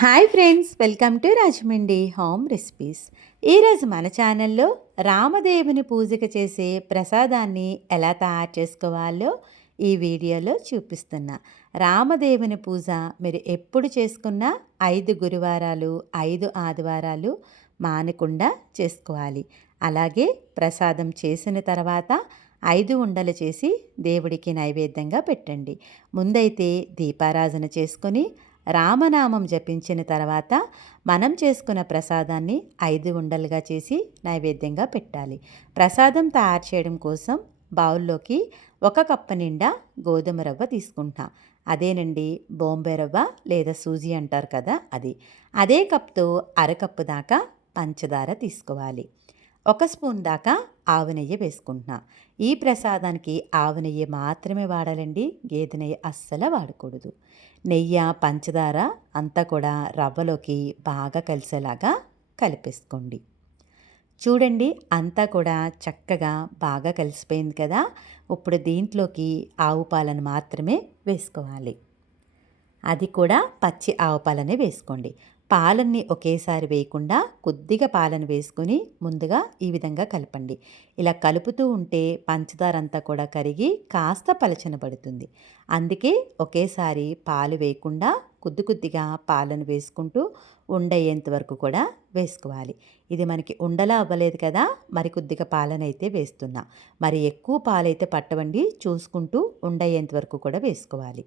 Hi friends, welcome to Rajahmundry home recipes. ఈరోజు మన ఛానల్లో రామదేవుని పూజకు చేసే ప్రసాదాన్ని ఎలా తయారు చేసుకోవాలో ఈ వీడియోలో చూపిస్తున్నా. రామదేవుని పూజ మీరు ఎప్పుడు చేసుకున్నా 5 గురువారాలు 5 ఆదివారాలు మానకుండా చేసుకోవాలి. అలాగే ప్రసాదం చేసిన తర్వాత 5 ఉండలు చేసి దేవుడికి నైవేద్యంగా పెట్టండి. ముందైతే దీపారాధన చేసుకొని రామనామం జపించిన తర్వాత మనం చేసుకున్న ప్రసాదాన్ని 5 ఉండలుగా చేసి నైవేద్యంగా పెట్టాలి. ప్రసాదం తయారు చేయడం కోసం బౌల్లోకి 1 కప్పు నిండా గోధుమ రవ్వ తీసుకుంటాం. అదేనండి బొంబాయి రవ్వ లేదా సూజీ అంటారు కదా, అది. అదే కప్తో అరకప్పు దాకా పంచదార తీసుకోవాలి. 1 స్పూన్ దాకా ఆవు నెయ్యి వేసుకుంటున్నా. ఈ ప్రసాదానికి ఆవు నెయ్యి మాత్రమే వాడాలండి, గేదె నెయ్యి అస్సలు వాడకూడదు. నెయ్యి పంచదార అంతా కూడా రవ్వలోకి బాగా కలిసేలాగా కలిపేసుకోండి. చూడండి, అంతా కూడా చక్కగా బాగా కలిసిపోయింది కదా. ఇప్పుడు దీంట్లోకి ఆవు పాలను మాత్రమే వేసుకోవాలి. అది కూడా పచ్చి ఆవు పాలనే వేసుకోండి. పాలన్నీ ఒకేసారి వేయకుండా కొద్దిగా పాలను వేసుకొని ముందుగా ఈ విధంగా కలపండి. ఇలా కలుపుతూ ఉంటే పంచదార అంతా కూడా కరిగి కాస్త పలచనబడుతుంది. అందుకే ఒకేసారి పాలు వేయకుండా కొద్ది కొద్దిగా పాలను వేసుకుంటూ ఉండయ్యేంత వరకు కూడా వేసుకోవాలి. ఇది మనకి ఉండలా అవ్వలేదు కదా, మరి కొద్దిగా పాలనైతే వేస్తున్నా. మరి ఎక్కువ పాలైతే పట్టవండి, చూసుకుంటూ ఉండయ్యేంత వరకు కూడా వేసుకోవాలి.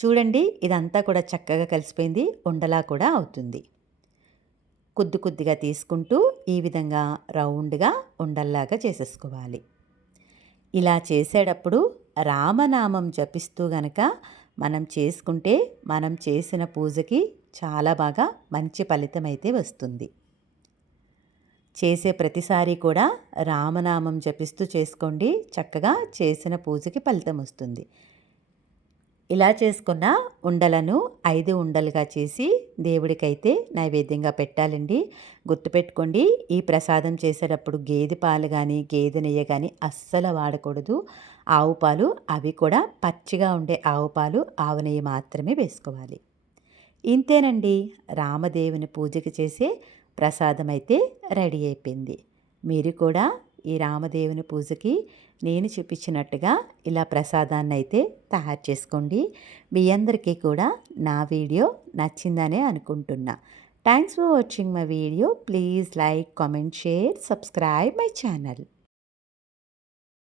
చూడండి, ఇదంతా కూడా చక్కగా కలిసిపోయింది, ఉండలా కూడా అవుతుంది. కొద్ది కొద్దిగా తీసుకుంటూ ఈ విధంగా రౌండ్గా ఉండల్లాగా చేసేసుకోవాలి. ఇలా చేసేటప్పుడు రామనామం జపిస్తూ గనక మనం చేసుకుంటే మనం చేసిన పూజకి చాలా బాగా మంచి ఫలితం అయితే వస్తుంది. చేసే ప్రతిసారి కూడా రామనామం జపిస్తూ చేసుకోండి, చక్కగా చేసిన పూజకి ఫలితం వస్తుంది. ఇలా చేసుకున్న ఉండలను 5 ఉండలుగా చేసి దేవుడికైతే నైవేద్యంగా పెట్టాలండి. గుర్తుపెట్టుకోండి, ఈ ప్రసాదం చేసేటప్పుడు గేదె పాలు కానీ గేదె నెయ్యి కానీ అస్సలు వాడకూడదు. ఆవు పాలు, అవి కూడా పచ్చిగా ఉండే ఆవు పాలు, ఆవు నెయ్యి మాత్రమే వేసుకోవాలి. ఇంతేనండి, రామదేవుని పూజకి చేసే ప్రసాదం అయితే రెడీ అయిపోయింది. మీరు కూడా ఈ రామదేవుని పూజకి నేను చూపించినట్టుగా ఇలా ప్రసాదాన్ని అయితే తయారు చేసుకోండి. మీ అందరికీ కూడా నా వీడియో నచ్చిందనే అనుకుంటున్నా. Thanks for watching my video. Please like, comment, share, subscribe my channel.